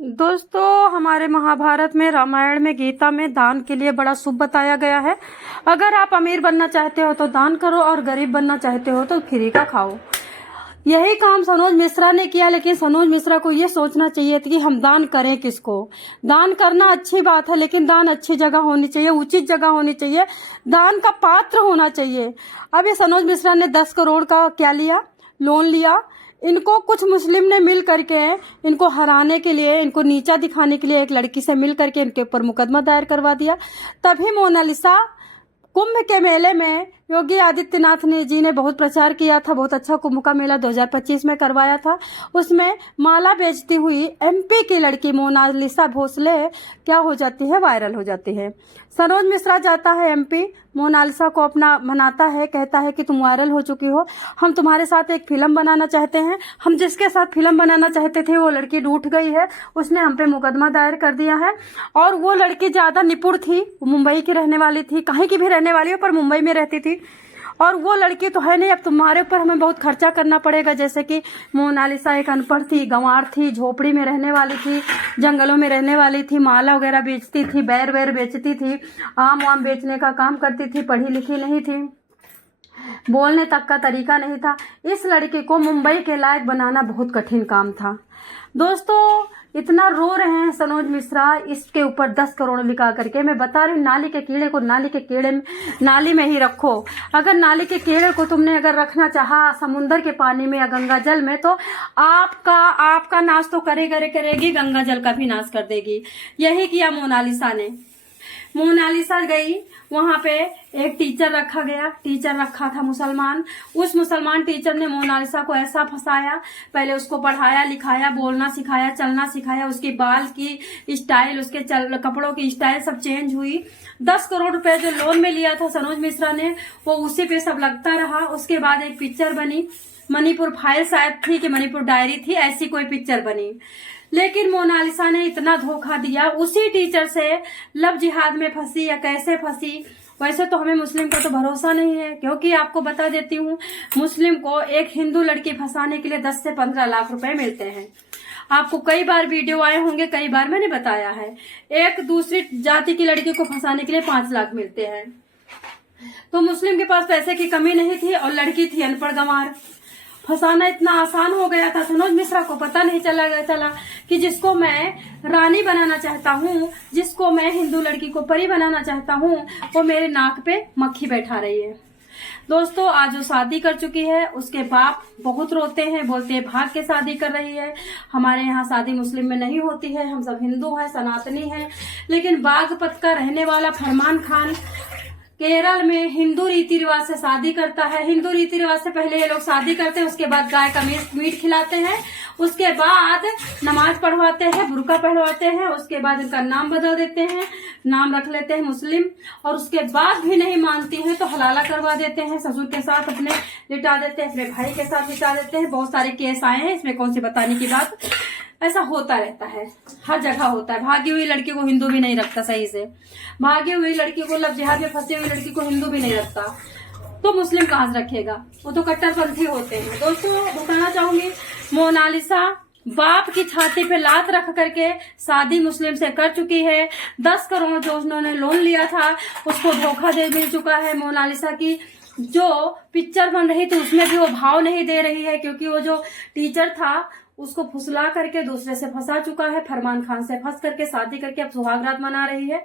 दोस्तों, हमारे महाभारत में, रामायण में, गीता में दान के लिए बड़ा शुभ बताया गया है। अगर आप अमीर बनना चाहते हो तो दान करो और गरीब बनना चाहते हो तो फ्री का खाओ। यही काम सनोज मिश्रा ने किया, लेकिन सनोज मिश्रा को ये सोचना चाहिए था कि हम दान करें किसको। दान करना अच्छी बात है, लेकिन दान अच्छी जगह होनी चाहिए, उचित जगह होनी चाहिए, दान का पात्र होना चाहिए। अब ये सनोज मिश्रा ने 10 करोड़ का क्या लिया, लोन लिया। इनको कुछ मुस्लिम ने मिल करके इनको हराने के लिए, इनको नीचा दिखाने के लिए एक लड़की से मिल करके इनके ऊपर मुकदमा दायर करवा दिया। तभी मोनालिसा कुंभ के मेले में योगी आदित्यनाथ जी ने बहुत प्रचार किया था। बहुत अच्छा कुंभ का मेला 2025 में करवाया था। उसमें माला बेचती हुई एमपी की लड़की मोनालिसा भोसले क्या हो जाती है, वायरल हो जाती है। सनोज मिश्रा जाता है एमपी, मोनालिसा को अपना मनाता है, कहता है कि तुम वायरल हो चुकी हो, हम तुम्हारे साथ एक फिल्म बनाना चाहते हैं। हम जिसके साथ फिल्म बनाना चाहते थे वो लड़की रूठ गई है, उसने हम पे मुकदमा दायर कर दिया है। और वो लड़की ज्यादा निपुण थी, मुंबई की रहने वाली थी, कहीं की भी रहने वाली हो पर मुंबई में रहती थी। और वो लड़की तो है नहीं, अब तुम्हारे ऊपर हमें बहुत खर्चा करना पड़ेगा। जैसे कि मोनालिसा एक अनपढ़ थी, गंवार थी, झोपड़ी में रहने वाली थी, जंगलों में रहने वाली थी, माला वगैरह बेचती थी, बैर वैर बेचती थी, आम वाम बेचने का काम करती थी, पढ़ी लिखी नहीं थी, बोलने तक का तरीका नहीं था। इस लड़की को मुंबई के लायक बनाना बहुत कठिन काम था। दोस्तों, इतना रो रहे हैं सनोज मिश्रा इसके ऊपर 10 करोड़ लिखा करके। मैं बता रही हूँ, नाली के कीड़े को नाली में ही रखो। अगर नाली के कीड़े को तुमने अगर रखना चाहा समुन्द्र के पानी में या गंगा जल में, तो आपका नाश तो करेगी, गंगा जल का भी नाश कर देगी। यही किया मोनालिसा ने। मोनालिसा गई, वहां पे एक टीचर रखा गया, टीचर रखा था मुसलमान। उस मुसलमान टीचर ने मोनालिसा को ऐसा फंसाया, पहले उसको पढ़ाया लिखाया, बोलना सिखाया, चलना सिखाया, उसके बाल की स्टाइल, उसके कपड़ों की स्टाइल सब चेंज हुई। 10 करोड़ रुपए जो लोन में लिया था सनोज मिश्रा ने, वो उसी पे सब लगता रहा। उसके बाद एक पिक्चर बनी, मणिपुर फाइल शायद थी कि मणिपुर डायरी थी, ऐसी कोई पिक्चर बनी। लेकिन मोनालिसा ने इतना धोखा दिया, उसी टीचर से लव जिहाद में फंसी या कैसे फंसी। वैसे तो हमें मुस्लिम का तो भरोसा नहीं है, क्योंकि आपको बता देती हूँ, मुस्लिम को एक हिंदू लड़की फंसाने के लिए 10 से 15 लाख रुपए मिलते हैं। आपको कई बार वीडियो आए होंगे, कई बार मैंने बताया है। एक दूसरी जाति की लड़की को फंसाने के लिए 5 लाख मिलते हैं। तो मुस्लिम के पास पैसे की कमी नहीं थी, और लड़की थी अनपढ़ गंवार। फंसाना इतना आसान हो गया था। सनोज मिश्रा को पता नहीं चला कि जिसको मैं रानी बनाना चाहता हूँ, जिसको मैं हिंदू लड़की को परी बनाना चाहता हूँ, वो मेरे नाक पे मक्खी बैठा रही है। दोस्तों, आज वो शादी कर चुकी है, उसके बाप बहुत रोते हैं, बोलते हैं भाग के शादी कर रही है। हमारे यहाँ शादी मुस्लिम में नहीं होती है, हम सब हिंदू हैं, सनातनी हैं। लेकिन बागपत का रहने वाला फरमान खान केरल में हिंदू रीति रिवाज से शादी करता है। हिंदू रीति रिवाज से पहले ये लोग शादी करते हैं, उसके बाद गाय का मीट खिलाते हैं, उसके बाद नमाज पढ़वाते हैं, बुर्का पहनवाते हैं, उसके बाद इनका नाम बदल देते हैं, नाम रख लेते हैं मुस्लिम, और उसके बाद भी नहीं मानती हैं तो हलाला करवा देते हैं, ससुर के साथ अपने लिटा देते हैं, अपने भाई के साथ लिटा देते हैं। बहुत सारे केस आए हैं, इसमें कौन सी बताने की बात। ऐसा होता रहता है, हर जगह होता है। भागी हुई लड़की को हिंदू भी नहीं रखता सही से, भागी हुई लड़की को, लव जिहाद में फंसी हुई लड़की को हिंदू भी नहीं रखता, तो मुस्लिम कहाँ से रखेगा? वो तो कट्टरपंथी होते हैं। दोस्तों, बताना चाहूंगी, मोनालिसा बाप की छाती पे लात रख करके शादी मुस्लिम से कर चुकी है। 10 करोड़ जो उन्होंने लोन लिया था उसको धोखा दे मिल चुका है। मोनालिसा की जो पिक्चर बन रही थी उसमें भी वो भाव नहीं दे रही है, क्योंकि वो जो टीचर था उसको फुसला करके दूसरे से फंसा चुका है। फरमान खान से फंस करके शादी करके अब सुहागरात मना रही है।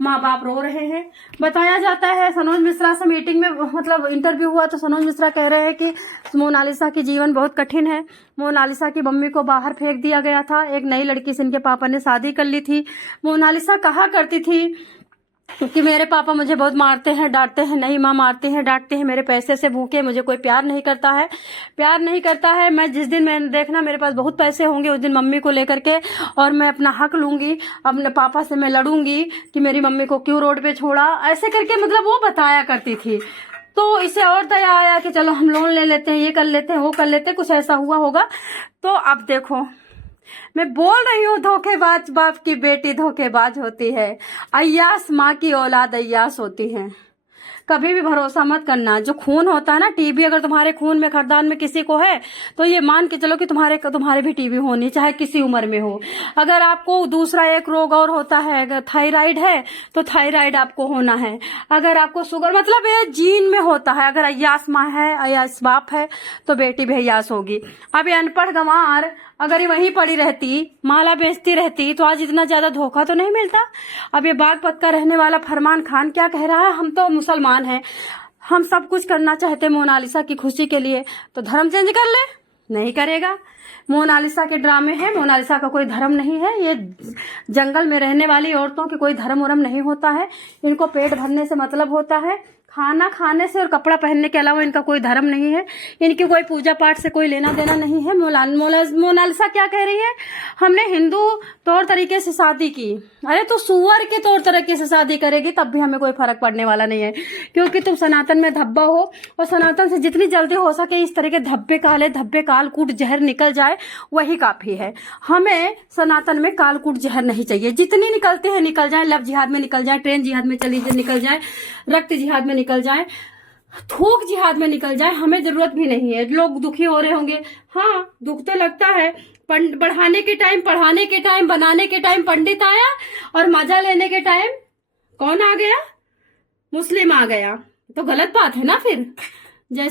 माँ बाप रो रहे हैं। बताया जाता है सनोज मिश्रा से मीटिंग में, मतलब इंटरव्यू हुआ तो सनोज मिश्रा कह रहे हैं कि मोनालिसा की जीवन बहुत कठिन है। मोनालिसा की मम्मी को बाहर फेंक दिया गया था, एक नई लड़की से इनके पापा ने शादी कर ली थी। मोनालिसा कहा करती थी कि मेरे पापा मुझे बहुत मारते हैं, डांटते हैं। नहीं माँ, मारते हैं डांटते हैं, मेरे पैसे से भूखे, मुझे कोई प्यार नहीं करता है, प्यार नहीं करता है। मैं जिस दिन मैंने देखना मेरे पास बहुत पैसे होंगे, उस दिन मम्मी को लेकर के और मैं अपना हक लूंगी, अपने पापा से मैं लड़ूंगी कि मेरी मम्मी को क्यों रोड पे छोड़ा, ऐसे करके मतलब वो बताया करती थी। तो इसे और दया आया कि चलो हम लोन ले लेते हैं, ये कर लेते हैं, वो कर लेते हैं, कुछ ऐसा हुआ होगा। तो अब देखो, मैं बोल रही हूँ, धोखेबाज बाप की बेटी धोखेबाज होती है, अय्यास माँ की औलाद अय्यास होती है। कभी भी भरोसा मत करना। जो खून होता है ना, टीबी अगर तुम्हारे खून में, खानदान में किसी को है तो ये मान के चलो कि तुम्हारे भी टीबी होनी, चाहे किसी उम्र में हो। अगर आपको दूसरा एक रोग और होता है, अगर थायराइड है तो थायराइड आपको होना है। अगर आपको शुगर, मतलब ये जीन में होता है। अगर अय्यास माँ है, अय्यास बाप है तो बेटी भी अय्यास होगी। अब ये अनपढ़ गंवार अगर ये वहीं पड़ी रहती, माला बेचती रहती, तो आज इतना ज्यादा धोखा तो नहीं मिलता। अब ये बागपत का रहने वाला फरमान खान क्या कह रहा है, हम तो मुसलमान हैं, हम सब कुछ करना चाहते मोनालिसा की खुशी के लिए, तो धर्म चेंज कर ले। नहीं करेगा। मोनालिसा के ड्रामे हैं, मोनालिसा का कोई धर्म नहीं है। ये जंगल में रहने वाली औरतों के कोई धर्म उरम नहीं होता है। इनको पेट भरने से मतलब होता है, खाना खाने से और कपड़ा पहनने के अलावा इनका कोई धर्म नहीं है। इनकी कोई पूजा पाठ से कोई लेना देना नहीं है। मोनालिसा क्या कह रही है, हमने हिंदू तौर तरीके से शादी की। अरे तो सुअर के तौर तरीके से शादी करेगी तब भी हमें कोई फर्क पड़ने वाला नहीं है, क्योंकि तुम सनातन में धब्बा हो, और सनातन से जितनी जल्दी हो सके इस तरह के धब्बे कालकूट जहर निकल जाए वही काफी है। हमें सनातन में कालकूट जहर नहीं चाहिए। जितनी निकलते हैं निकल जाए, लव जिहाद में निकल जाए, ट्रेन जिहाद में निकल जाए, रक्त जिहाद में निकल जाए, थूक जिहाद में निकल जाए, हमें जरूरत भी नहीं है। लोग दुखी हो रहे होंगे, हाँ दुख तो लगता है। पढ़ाने के टाइम, पढ़ाने के टाइम, बनाने के टाइम पंडित आया, और मजा लेने के टाइम कौन आ गया, मुस्लिम आ गया। तो गलत बात है ना फिर। जैसे